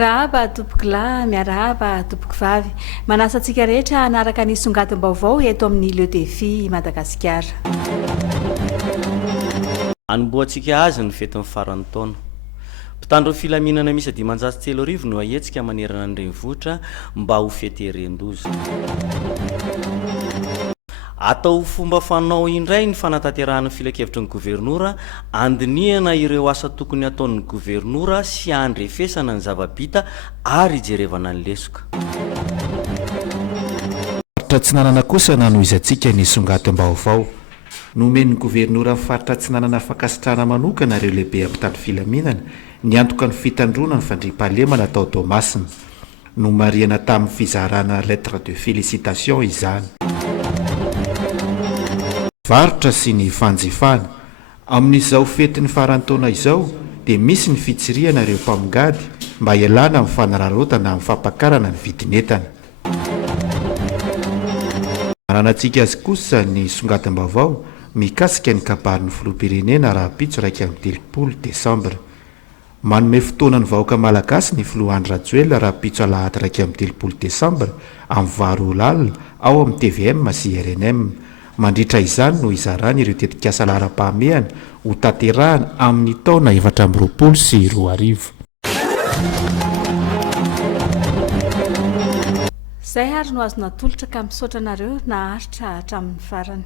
Rahaba tompoko lahy miarahaba tompoko vavy manasa antsika rehetra anaraka ny songadim-baovao eto amin'ny Le Défi Madagasikara. Anomboantsika azy ny fetin'ny faran'ny taona. Mpitandro filaminana misy 530 no ahetsika manerana ny renivohitra mba ho fety ren-doza. Atao fomba fanao indray ny fanatanterahana filakevitry ny gouvernoura andiniana ireo asa tokony ataon'ny gouvernoura sy andrefesana ny zava-bita ary jerevana ny lesoka. Faritra Tsinanana kosa nanoho izantsika ny songadim-baovao. Nomen'ny gouvernoura faritra Tsinanana fankasitrahana manokana ireo lehibe ampitandro filaminana ny antoka ny fitandrona ny fandriam-pahalemana tao Toamasina no mariana tamin'ny fizarana lettre de félicitation izany. Varitra sy ny fanjifana amin'izao fetiny farantaona izao dia misy ny fitsiriana ireo mpamongady mba ialana amin'ny fanararotana amin'ny fampakarana ny vidinetana. Mananantsika azy kosa ny songadim-baovao mikasika ny kabarin'ny filoham-pirenena Rahampitso 30 Desambra. Manome fotoana ny vahoaka malagasy ny filoha Andry Rajoelina Rahampitso Alahady 30 Desambra amin'ny 10 lalina ao amin'ny TVM sy RNM. Mandritra izany no izarany ireo tetikasa laharam-pahamehana ho tanterahana amin'ny taona 2020 sy 2020. Zay ary no azo natolotra ka misaotra anareo naharitra hatramin'ny farany.